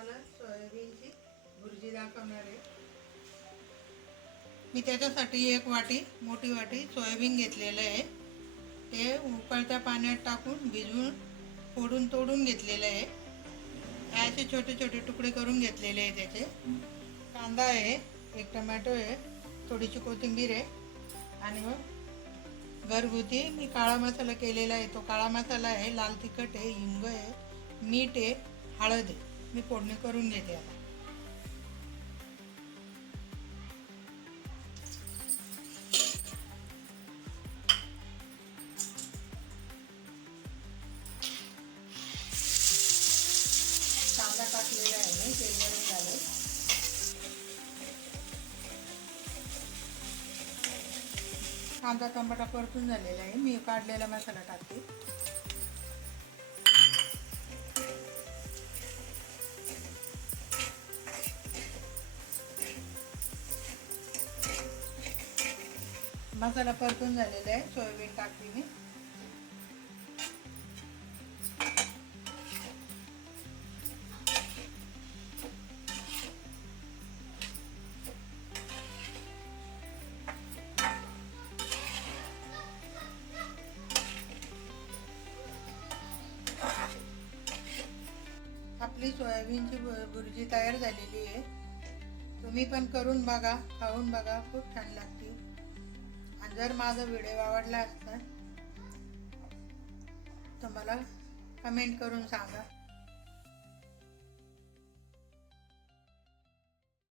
तुम्हाला सोयाबीनची भुर्जी दाखवणार आहे। मी त्याच्यासाठी एक मोठी वाटी सोयाबीन घेतलेलं आहे। ते उकळत्या पाण्यात टाकून भिजवून फोडून तोडून घेतलेलं आहे। असे छोटे छोटे तुकडे करून घेतलेले आहे। त्याचे कांदा आहे, एक टोमॅटो आहे, थोडीशी कोथिंबीर आहे आणि मग घरगुती मी काळा मसाला केलेला आहे। तो काळा मसाला आहे, लाल तिखट आहे, हिंग आहे, मीठ आहे, हळद आहे। मी फोडणी करून घेते आता। कांदा टाकलेला आहे, तेल गरम झालं। कांदा टमाटा परतून झालेला आहे, मी काढलेला मसाला टाकते। मसाला परतून झालेला आहे, सोयाबीन टाकली मी। आपली सोयाबीनची भुर्जी तयार झालेली आहे। तुम्ही पण करून बघा, खाऊन बघा, खूप छान लागते। आणि जर माझा व्हिडिओ आवडला असता तर मला कमेंट करून सांगा।